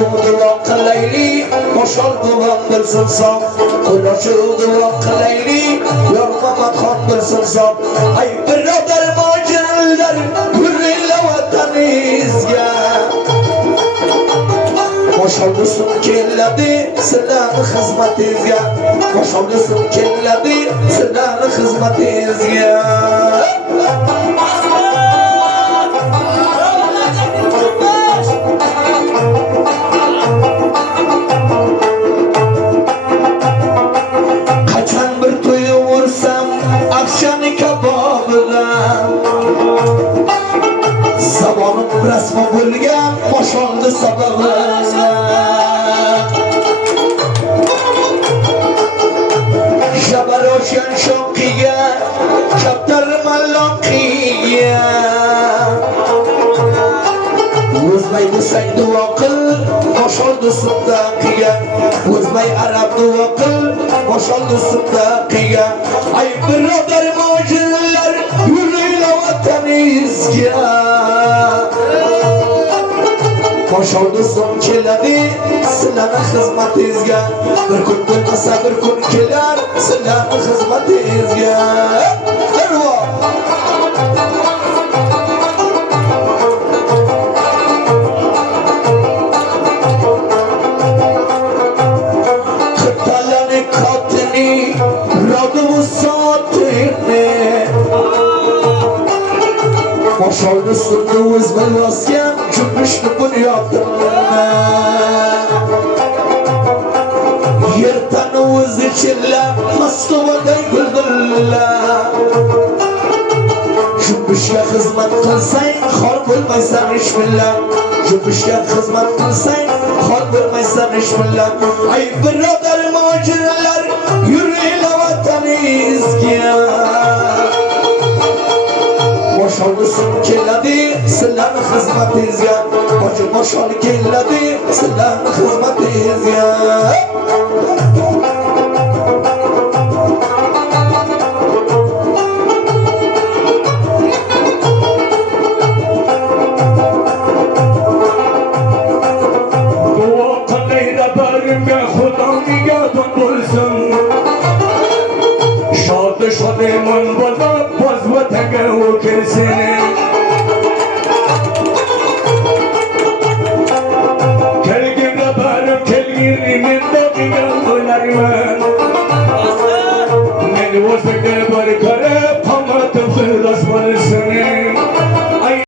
dua qilaylik qo'shol duo qilsin sof Qulochu dua qilaylik yormamat xon bilsin sof Ay birodar mo'jinlar hurriylar vataningizga Qo'shol do'stim keladi sizlarni xizmatingizga Qo'shol do'stim keladi sizlarni xizmatingizga Zabonim rasmo bo'lgan qo'shildi sababı Jabar o'shan shoqiga kaptar malloqiga O'zbay bo'lsang duo qil qo'shildi sundaqiga O'zbay arab duo qil qo'shildi sundaqiga Ay birodar mo'jinlar yuringlar vataningizga Qo'shol do'stim keladi sizlarni xizmatingizga Bir kun bo'lmasa bir kun kelar sizlarni xizmatingizga Qirtalani qotini rodu sotini Qo'shol do'stimni o'z bilvosga Cümbüşlü bunyodimni Yerdan o'zi chillab Moskvaday guldillab Cümbüşga xizmat qilsang xor bo'lmaysan ishbillah Cümbüşga xizmat qilsang xor bo'lmaysan ishbillah Ay birodar mo'jinlar yuringlar vataningizga Qo'shol do'stim keladi sizlarni xizmatingizga Hoji qo'shol keladi sizlarni xizmatingizga Duo qilayda barimga xudoning yodin bo'lsin Shodi shodiman bo'lib boz vatanga u kelsin Kelgimda barim kelgini men do'qiga o'larman Men o'zimga